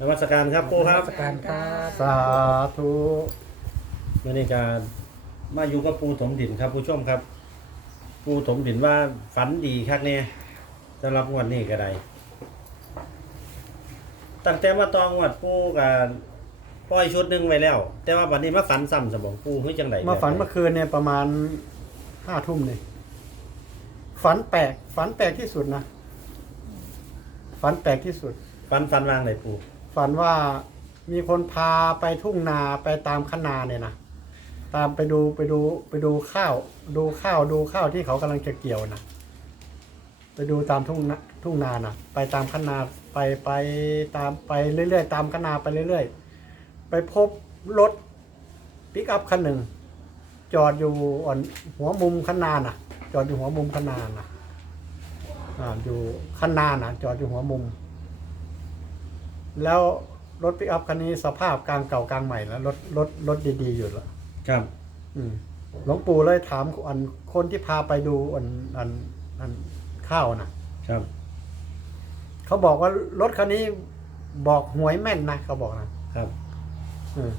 นมัสการครับปูครับนมัสการครับสาธุวันนี้การมาอยู่กับปูถมถิ่นครับ ผู้ชมครับ ปูถมถิ่นว่าฝันดีคักเนี่ยสำหรับงวันนี้ก็ได้ตั้งแต่มาตองงวัดปูกับปล่อยชุดหนึ่งไว้แล้ว แต่ว่าวันนี้มาฝันซ้ำสมองปูเฮ้ยจังไดมาฝันเมื่อคืนเนี่ยประมาณห้าทุ่มเนี่ยฝันแปลกฝันแปลกที่สุดนะฝันแปลกที่สุด ฝันฝันวางไหนปู ฝันว่ามีคนพาไปทุ่งนาไปตามคะนาเนี่ยนะตามไปดูไปดูไปดูข้าว ดูข้าวดูข้าวที่เขากำลังจะเกี่ยวนะไปดูตามทุ่งนาทุ่งนานะไปตามคะนาไปไปตามไปเรื่อยๆ ตามคะนาไปเรื่อยๆ ไปพบรถปิกอัพคันหนึ่งจอดอยู่อ่อนหัวมุมคะนาน่ะจอดอยู่หัวมุมคะนาน่ะอ่าอยู่คะนาน่ะจอดอยู่หัวมุม แล้วรถปิกอัพคันนี้สภาพกลางเก่ากลางใหม่แล้วรถรถรถดีๆอยู่แล้วครับ อืมหลวงปู่เลยถามอันคนที่พาไปดูอันอันอันข้าวนะครับ เขาบอกว่ารถคันนี้บอกหวยแม่นนะเขาบอกนะครับอืม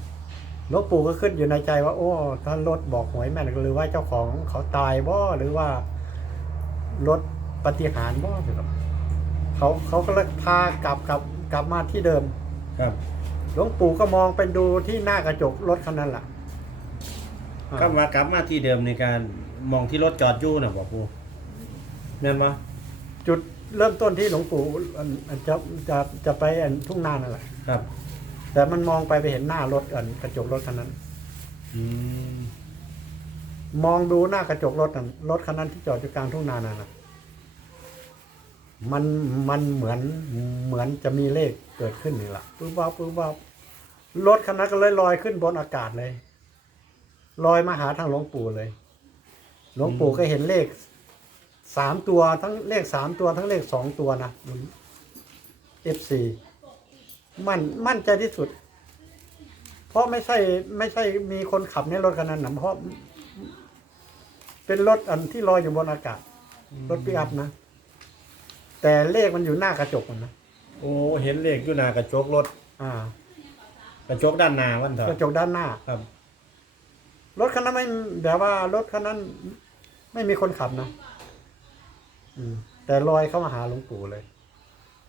หลวงปู่ก็ขึ้นอยู่ในใจว่า โอ้ถ้ารถบอกหวยแม่นหรือว่าเจ้าของเขาตายบ่หรือว่ารถปฏิหารย์บ่ครับเขาเขาก็เลยพากลับกลับ กลับมาที่เดิม ครับหลวงปู่ก็มองไปดูที่หน้ากระจกรถคันนั้นแหละก็มากลับมาที่เดิมในการมองที่รถจอดอยู่นะบอกปูแม่นปะจุดเริ่มต้นที่หลวงปู่อันอันจะจะจะไปอันทุ่งนานั่นแหละครับแต่มันมองไปไปเห็นหน้ารถอันกระจกรถคันนั้น อืมมองดูหน้ากระจกรถนั่นรถคันนั้นที่จอดอยู่กลางทุ่งนานั่นน่ะ มันมันเหมือนเหมือนจะมีเลขเกิดขึ้นนี่แหละปึ๊บวับปึ๊บวับรถคันนั้นก็เลยลอยขึ้นบนอากาศเลย ลอยมาหาทางหลวงปู่เลย หลวงปู่ก็เห็นเลขสามตัวทั้งเลขสามตัวทั้งเลขสองตัวนะเอฟซีมั่นมั่นใจที่สุด เพราะไม่ใช่ไม่ใช่มีคนขับในรถคันนั้นนะเพราะ เป็นรถอันที่ลอยอยู่บนอากาศ รถปิอัพนะ แต่เลขมันอยู่หน้ากระจกมันนะโอ้เห็นเลขอยู่หน้ากระจกรถอ่า กระจกด้านหน้าวันเถกอะระจกด้านหน้า ครับรถคันนั้นไม่แบบว่ารถคันนั้น ไม่มีคนขับนะอืม แต่ลอยเข้ามาหาหลวงปู่เลย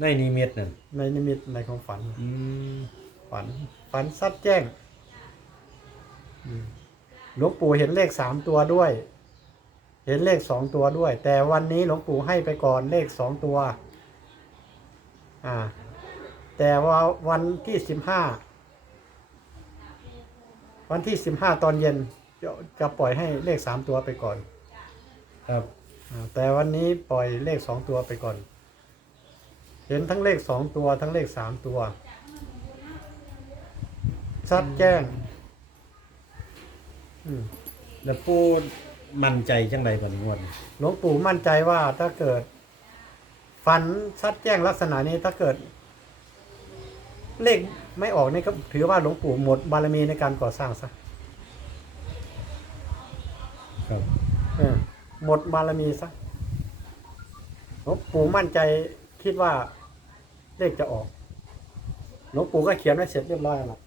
ในนิมิตนั่นในนิมิตในความฝัน อืมฝัน ฝันซัดแจ้งอืมหลวงปู่เห็นเลขสามตัวด้วย เห็นเลขสองตัวด้วย แต่วันนี้หลวงปู่ให้ไปก่อนเลขสองตัว อ่า แต่ว่าวันที่สิบห้าวันที่สิบห้าตอนเย็นจะจะปล่อยให้เลขสามตัวไปก่อน ครับอ่าแต่วันนี้ปล่อยเลขสองตัวไปก่อน เห็นทั้งเลขสองตัวทั้งเลขสามตัวชัดแจ้ง อืมแล้วปู มั่นใจจังใดบัดนี้งวดนี้หลวงปู่มั่นใจว่าถ้าเกิด ฝันชัดแจ้งลักษณะนี้ถ้าเกิด เลขไม่ออกนี่ก็ถือว่าหลวงปู่หมดบารมีในการก่อสร้างซะครับเออหมดบารมีซะหลวงปู่มั่นใจคิดว่าเลขจะออกหลวงปู่ก็เขียนไว้เสร็จเรียบร้อยแล้วล่ะ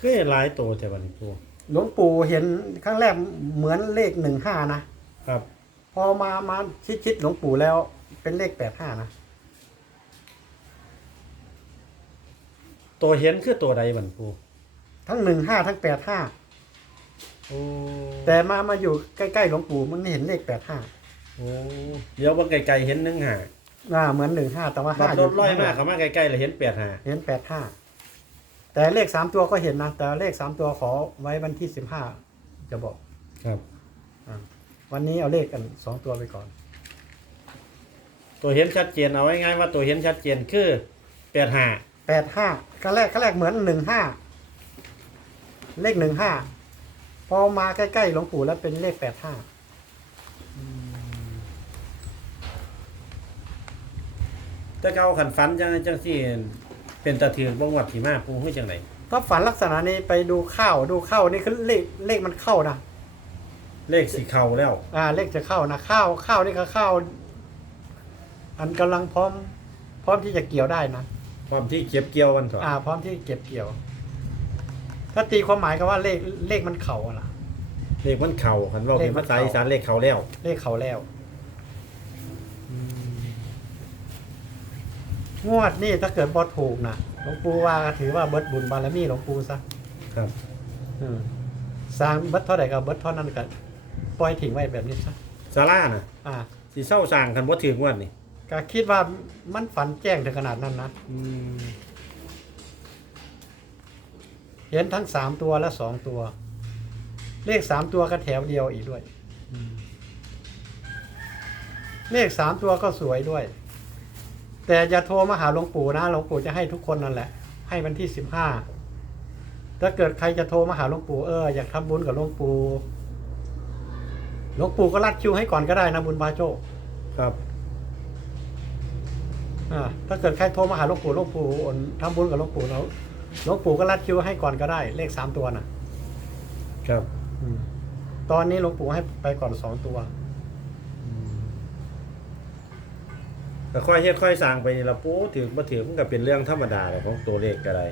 เคยหลายโตแต่บัดนี้ปูหลวงปู่เห็นครั้งแรกเหมือนเลขหนึ่งห้านะครับ พอมามาชิดชิดๆหลวงปู่แล้วเป็นเลขแปดห้านะตัวเห็นคือตัวใดบัดนปูทั้งหนึ่งห้าทั้งแปดห้าโอ้แต่มามาอยู่ใกล้ๆหลวงปู่มันเห็นเลขแปดห้าโอ้เดี๋ยวว่าไกลๆเห็นหนึ่งหาอ่าเหมือนหนึ่งห้าแต่ว่าบัห้าดรถลอยมากเขามาใกล้ๆเลยเห็นแปดหาเห็นแปดห้า แต่เลขสามตัวก็เห็นนะ แต่เลขสามตัวขอไว้วันที่สิบห้าจะบอกครับ อ่าวันนี้เอาเลขกันสองตัวไปก่อน ตัวเห็นชัดเจนเอาไว้ง่ายว่าตัวเห็นชัดเจนคือแปดหาแปดห้าครั้งแรกครั้งแรกเหมือนหนึ่งห้าเลขหนึ่งห้าพอมาใกล้ๆหลวงปู่แล้วเป็นเลขแปดห้าแต่เก่าขันฝันจังจังซี่ เป็นตะเถือกบ่งวัดที่มาปูเฮ้ยจังไดถ้าฝันลักษณะนี้ไปดูข้าวดูข้าวนี่คือเลขเลขมันเข้านะเลขสีเข้าแล้ว อ่า เลขจะเข้านะข้าวข้าวนี่ก็ข้าวอันกำลังพร้อม พร้อมที่จะเกี่ยวได้นะความที่เก็บเกี่ยวกันก่อนอ่า พร้อมที่เก็บเกี่ยว ถ้าตีความหมายก็ว่าเลขเลขมันเข่าอะล่ะ เลขมันเข้าคันเว้าเป็นภาษาอีสานเลขเข้าแล้ว เลขเขาแล้ว งวดนี่ถ้าเกิดบอถูกนะหลวงปู่ว่าก็ถือว่าเบิดบุญบารมีหลวงปู่ซะครับ อืมสร้างเบิดเท่าไหร่ก็เบิดเท่านั้นก็ปล่อยทิ้งไว้แบบนี้ซะศาลาน่ะอ่าสิเศร้าสร้างคันบ่ถึงวันนี่ก็คิดว่ามันฝันแจ้งถึงขนาดนั้นนะอืมเห็นทั้งสามตัวและสองตัว เลขสามตัวก็แถวเดียวอีกด้วย เลขสามตัวก็สวยด้วย แต่อย่าโทรมาหาหลวงปู่นะหลวงปู่จะให้ทุกคนนั่นแหละ ให้วันที่สิบห้าถ้าเกิดใครจะโทรมาหาหลวงปู่เอออยากทำบุญกับหลวงปู่หลวงปู่ก็รัดคิวให้ก่อนก็ได้นะบุญพาโชคครับอ่าถ้าเกิดใครโทรมาหาหลวงปู่หลวงปู่โอนทำบุญกับหลวงปู่แล้วหลวงปู่ก็รัดคิวให้ก่อนก็ได้ เลขสามตัวน่ะ ครับอืมตอนนี้หลวงปู่ให้ไปก่อนสองตัว ก็ค่อยเฮ็ดค่อยสร้างไปนี่ละปูถึงบ่ถึงมันก็เป็นเรื่องธรรมดาแหละของตัวเลขก็ได้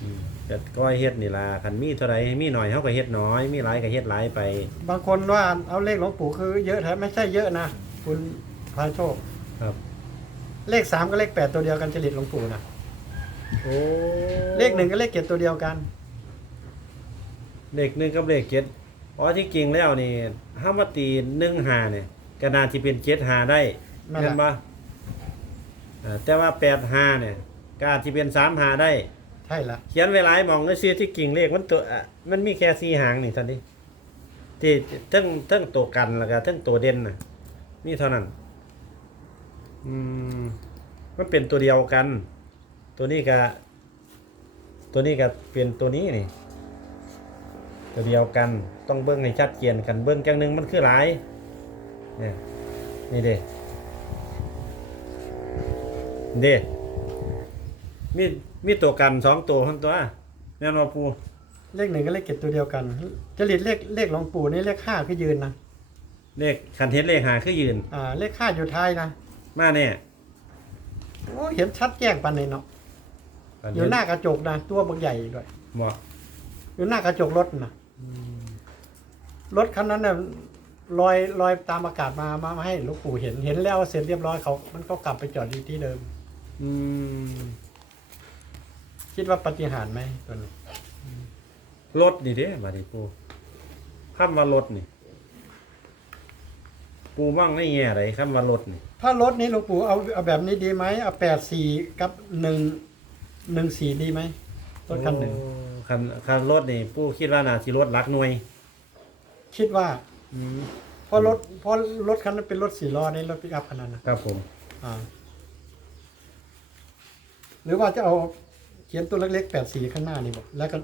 อืมก็ค่อยเฮ็ดนี่ล่ะคันมีเท่าใดมีน้อยเฮาก็เฮ็ดน้อย มีหลายก็เฮ็ดหลายไป บางคนว่าเอาเลขหลวงปู่คือเยอะแท้ไม่ใช่เยอะนะคุณพาโชคครับ เลขสามกับเลขแปดตัวเดียวกันจริตหลวงปู่นะโอ้เลขหนึ่งกับเลขเจ็ดตัวเดียวกัน เลขหนึ่งกับเลขเจ็ดอ๋อที่จริงแล้วนี่ห้ามาตีหนึ่งหาเนี่ยก็น่าที่เป็นเจ็ดหาได้ นั่นแหละแม่นบ่อ่าแต่ว่าแปดหาเนี่ยก็อาจที่เป็นสามหาได้ ใช่ละเขียนไว้หลายหมองในซื้อที่กิ่งเลขมันตัวอะมันมีแค่สี่หางนี่ท่านนี้ที่ทั้งทั้งตัวกันแล้วก็ทั้งตัวเด่นน่ะมีเท่านั้น อืมมันเป็นตัวเดียวกัน ตัวนี้ก็ตัวนี้ก็เป็นตัวนี้นี่ ตัวเดียวกัน ต้องเบิ้งให้ชัดเจนกันเบิ้งจังหนึ่งมันคือหลายเนี่ยนี่เด้ เด้มีมีตัวกันสองตัวคนตัวแม่นว่าปูเลขหนึ่งกับเลขเจ็ดตัวเดียวกันจริตเลขเลขหลวงปู่นี่เลขห้าคือยืนนะเลขคันเทนเลขหาคือยืน อ่า เลขห้าอยู่ท้ายนะ มาเนี่ยโอ้เห็นชัดแจ้งปันเลยเนาะอยู่หน้ากระจกนะตัวบางใหญ่ด้วยเหมาะอยู่หน้ากระจกรถนะรถคันนั้นเนี่ยลอยลอยตามอากาศมามามาให้หลวงปู่เห็นเห็นแล้วเสร็จเรียบร้อยเขา มันก็กลับไปจอดอยู่ที่เดิม อืม คิดว่าปาฏิหารย์ไหมตัวนี้รถนี่เด้มาดิปูคำว่ารถนี่ ปูมั่งในแง่ไรคำว่ารถนี่ ถ้ารถนี้หลวงปู่เอาเอาแบบนี้ดีไหมเอาแปดสี่กับหนึ่งหนึ่งสี่ดีไหมรถคันหนึ่ง โอ้คันคันรถนี่ปูคิดว่าน่าสิรถลักหน่วย คิดว่าอืมเพราะรถเพราะรถคันนั้นเป็นรถสี่ล้อนี่รถปิกอัพคันนั้นนะครับผม อ่าห รือว่าจะเอาเขียนตัวเล็กๆแปดสี่ข้างหน้านี่บอกแล้วก็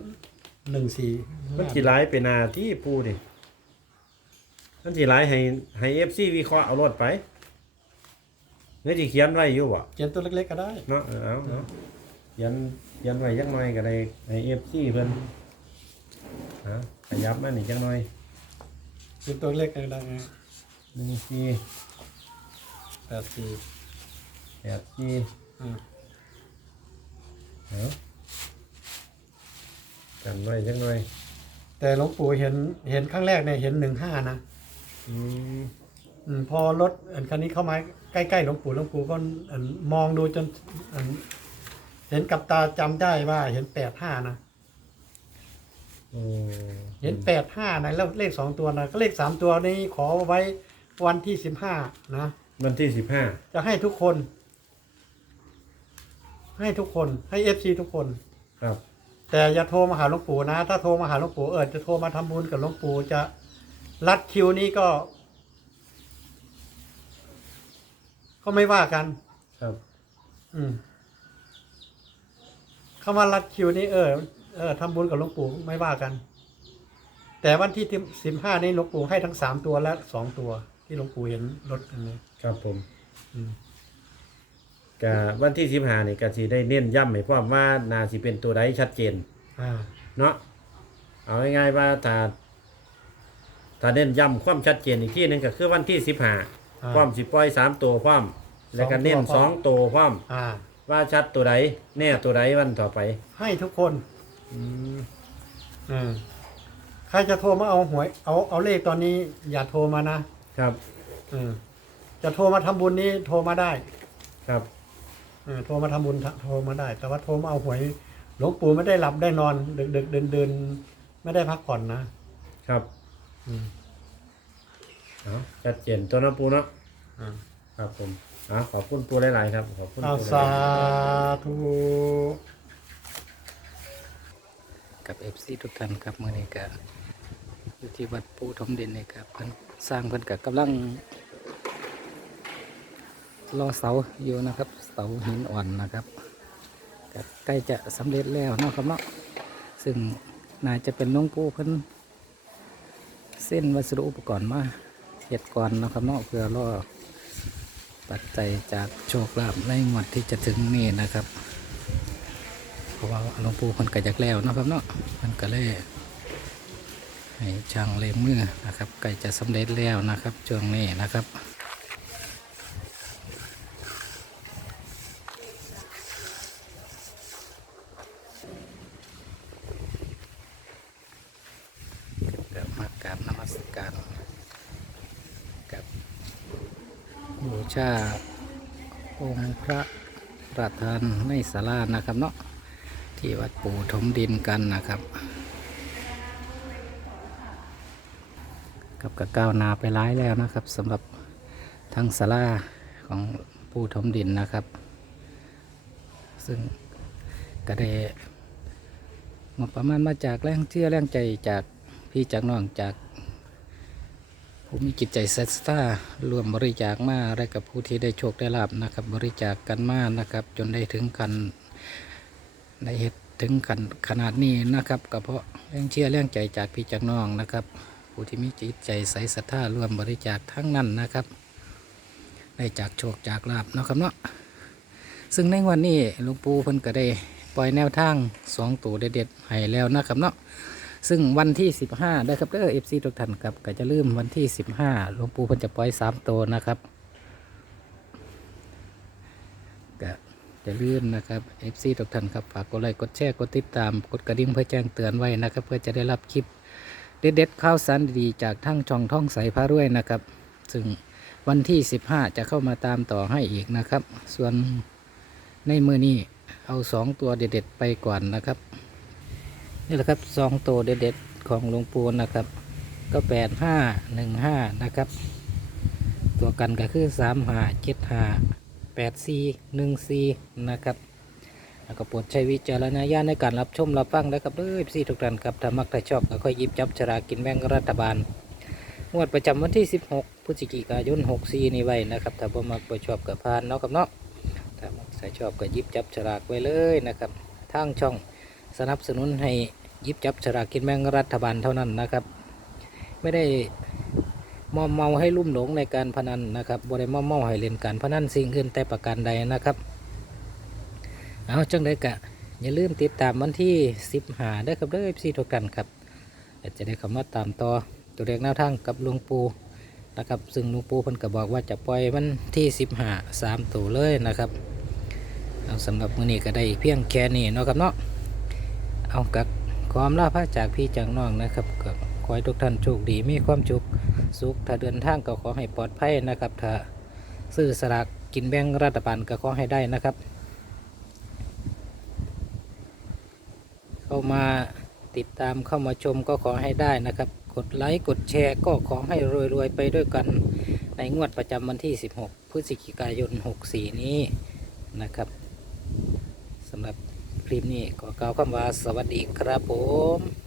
หนึ่งสี่มันสิร้ายเป็นหนาที่ปูนี่มันสิร้ายให้ให้เอฟซีวิเคราะห์เอารถไปเนื้อที่เขียนไว้อยู่บ่เขียนตัวเล็กๆก็ได้เนาะเออเอาเอาเขียนเขียนไว้จักหน่อยก็ได้ให้เอฟซีเพิ่นฮะขยับมานี่จักหน่อยเขียนตัวเล็กก็ได้นะหนึ่งสี่แปดสี่แปดสี่อ่า เอากันไว้จักหน่อย แต่หลวงปู่เห็นเห็นครั้งแรกเนี่ยเห็นหนึ่งห้านะอืมอืมพอรถอันคันนี้เข้ามาใกล้ๆหลวงปู่หลวงปู่ก็อันมองดูจนอันเห็นกับตาจำได้ว่า เห็นแปดห้านะ โอ้เห็นแปดห้านะแล้วเลขสองตัวนะก็เลขสามตัวนี้ขอไว้วันที่สิบห้านะ วันที่สิบห้าจะให้ทุกคน ให้ทุกคนให้เอฟซีทุกคน ครับ แต่อย่าโทรมาหาหลวงปู่นะ ถ้าโทรมาหาหลวงปู่เออจะโทรมาทำบุญกับหลวงปู่จะรัดคิวนี้ก็ ก็ไม่ว่ากัน ครับ อืมคำว่ารัดคิวนี้เออเออทำบุญกับหลวงปู่ไม่ว่ากัน แต่วันที่สิบห้านี้หลวงปู่ให้ทั้งสามตัวและสองตัว ที่หลวงปู่เห็นรถอันนี้ครับผม อืม กะวันที่สิบห้านี่ก็สิได้เน้นย้ำให้พร้อมว่านาสิเป็นตัวใดชัดเจน อ่าเนาะเอาง่ายๆว่าถ้าถ้าเน้นย้ำความชัดเจนอีกที่หนึงก็คือวันที่สิบห้าอ่าความสิปล่อยสามตัวความแล้วก็เน้นสสอองงตัว ตัวความอ่า ว่าชัดตัวใดแน่ตัวใดวันต่อไปให้ทุกคน อืมใครจะโทรมาเอาหวย เอาเอาเลขตอนนี้ อย่าโทรมานะครับ อืมจะโทรมาทำบุญนี้โทรมาได้ ครับเออ โทรมาทำบุญโทรมาได้ แต่ว่าโทรมาเอาหวยหลวงปู่ไม่ได้หลับได้นอนดึกดึกเดินเดินไม่ได้พักผ่อนนะครับอืมเอาชัดเจนตัวน้ำปูเนาะอ่าครับผมเอาขอบคุณปูหลายๆครับขอบคุณเอาปูหสาลายธุกับเอฟซีทุกท่านครับมื่อนี้ก็อยู่ที่วัดปูทมดินนี่ครับเพิ่นสร้างเพิ่นกับกำลัง รอเสาอยู่นะครับ เสาหินอ่อนนะครับใกล้จะสำเร็จแล้วนะครับเนาะซึ่งน่าจะเป็นหลวงปูเพิ่นเส้นวัสดุอุปกรณ์มาเฮ็ดก่อนนะครับเนาะเพื่อรอปัจจัยจากโชคลาภในงวดที่จะถึงนี่นะครับ เพราะว่าหลวงปู่เพิ่นก็อยากแล้วนะครับเนาะเพิ่นก็เลยให้ช่างเลงมือนะครับใกล้จะสำเร็จแล้วนะครับช่วงนี้นะครับก็มากราบนมัสการกับบูชาองค์พระ ประธานในศาลานะครับเนาะที่วัดปู่ถมดินกันนะครับ กับกับก้าวนาไปร้ายแล้วนะครับสำหรับทางศาลาของปู่ถมดินนะครับ ซึ่งก็ได้งบประมาณมาจากแรงเชื่อแรงใจจากพี่จากน้องจาก ผู้มีจิตใจเซสตารวมบริจาคมาและกับผู้ที่ได้โชคได้ลาบนะครับ บริจาคกันมานะครับ จนได้ถึงกันในเหตุถึงกันขนาดนี้นะครับก็เพราะแรงเชื่อแรงใจจากพี่จากน้องนะครับ ผู้ที่มีจิตใจใสศรัทธาร่วมบริจาคทั้งนั้นนะครับ ได้จากโชคจากลาบนะครับเนาะซึ่งในวันนี้หลวงปู่เพิ่นก็ได้ปล่อยแนวทางสองตัวเด็ดๆให้แล้วนะครับเนาะ ซึ่งวันที่ 15 ได้ครับเด้อเอฟซีทุกท่านครับก็จะลืมวันที่ 15หลวงปู่เพิ่นจะปล่อยสามตัวนะครับก็อย่าลืมนะครับ FC ทุกท่านครับฝากกดไลค์กดแชร์กดติดตามกดกระดิ่งเพื่อแจ้งเตือนไว้นะครับ เพื่อจะได้รับคลิปเด็ดๆข่าวสารดีๆจากทั้งช่องท่องใสพระรวยนะครับ ซึ่งวันที่ 15 จะเข้ามาตามต่อให้อีกนะครับ ส่วนในมือนี้เอาสองตัวเด็ด ๆ ไปก่อนนะครับ นี่แหละครับสองตัวเด็ดๆของหลวงปู่นะครับ ก็แปดห้าหนึ่งห้านะครับ ตัวกันก็คือสามห้าเจ็ดห้าแปดสี่หนึ่งสี่นะครับแล้วก็โปรดใช้วิจารณญาณในการรับชมรับฟังนะครับเด้อพี่ทุกท่านครับถ้ามักถ้าชอบก็ค่อยยิบจับฉลากกินแบ่งรัฐบาลงวดประจำวันที่ 16พฤศจิกายน64นี้ไว้นะครับถ้าบ่มักบ่ชอบก็ผ่านเนาะครับเนาะถ้ามักถ้าชอบก็ยิบจับฉลากไว้เลยนะครับทางช่อง สนับสนุนให้ยิบจับฉลากกินแบ่งรัฐบาลเท่านั้นนะครับ ไม่ได้มอมเมาให้ลุ่มหลงในการพนันนะครับบริมอมเมาให้เล่นการพนันสิ่งอื่นแต่ประการใดนะครับเอาจังได้กะอย่าลืมติดตามวันที่สิบหาได้ครับเด้อพี่ทุกท่านครับจะได้คำว่าตามต่อตัวเลขแนวทางกับหลวงปู่นะครับ ซึ่งหลวงปู่เพิ่นก็บอกว่าจะปล่อยวันที่สิบหาสามตัวเลยนะครับเอาสำหรับมื้อนี้ก็ได้เพียงแค่นี้เนาะครับเนาะ เอากับความลาภจากพี่จากน้องนะครับก็ขอให้ทุกท่านโชคดีมีความสุขสุขถ้าเดินทางก็ขอให้ปลอดภัยนะครับถ้าซื้อสลากกินแบ่งรัฐบาลก็ขอให้ได้นะครับ เข้ามาติดตามเข้ามาชมก็ขอให้ได้นะครับ กดไลค์กดแชร์ก็ขอให้รวยๆไปด้วยกันในงวดประจำวันที่ 16 พฤศจิกายน 64 นี้นะครับสำหรับ คลิปนี้ขอกล่าวคำว่าสวัสดีครับผม